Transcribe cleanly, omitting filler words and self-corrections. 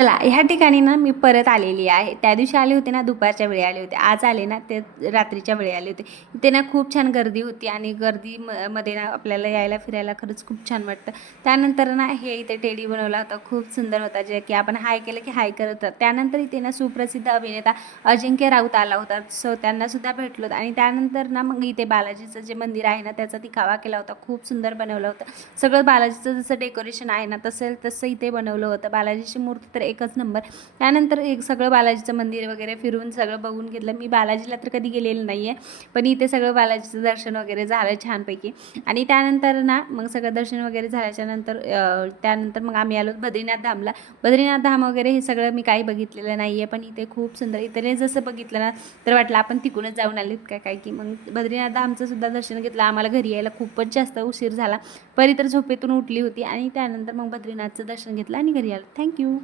चला ह्या ठिकाणी ना मी परत आलेली आहे. त्या दिवशी आले होते ना, दुपारच्या वेळी आले होते. आज आले ना, ते रात्रीच्या वेळी आले होते. इथे ना खूप छान गर्दी होती आणि गर्दी मध्ये ना आपल्याला यायला फिरायला खरंच खूप छान वाटतं. त्यानंतर ना हे इथे टेडी बनवला होता, खूप सुंदर होता, जे की आपण हाय केलं की हाय करत होता. त्यानंतर इथे ना सुप्रसिद्ध अभिनेता अजिंक्य राऊत आला होता, सो त्यांना सुद्धा भेटलो आणि त्यानंतर ना मग इथे बालाजीचं जे मंदिर आहे ना, त्याचा दिखावा केला होता. खूप सुंदर बनवलं होतं. सगळं बालाजीचं जसं डेकोरेशन आहे ना, तसं इथे बनवलं होतं. बालाजीची मूर्ती तर एकच नंबर. त्यानंतर एक सगळं बालाजीचं मंदिर वगैरे फिरून सगळं बघून घेतलं. मी बालाजीला तर कधी गेलेलं नाही आहे, पण इथे सगळं बालाजीचं दर्शन वगैरे झालं छानपैकी. आणि त्यानंतर ना मग सगळं दर्शन वगैरे झाल्याच्यानंतर त्यानंतर मग आम्ही आलो बद्रीनाथ धामला. बद्रीनाथ धाम वगैरे हे सगळं मी काही बघितलेलं नाही आहे, पण इथे खूप सुंदर, इथे जसं बघितलं ना तर वाटलं आपण तिकडूनच जाऊन आलेत काय की मग बद्रीनाथ धामचं सुद्धा दर्शन घेतलं. आम्हाला घरी यायला खूपच जास्त उशीर झाला. परी तर झोपेतून उठली होती आणि त्यानंतर मग बद्रीनाथचं दर्शन घेतलं आणि घरी आलो. थँक्यू.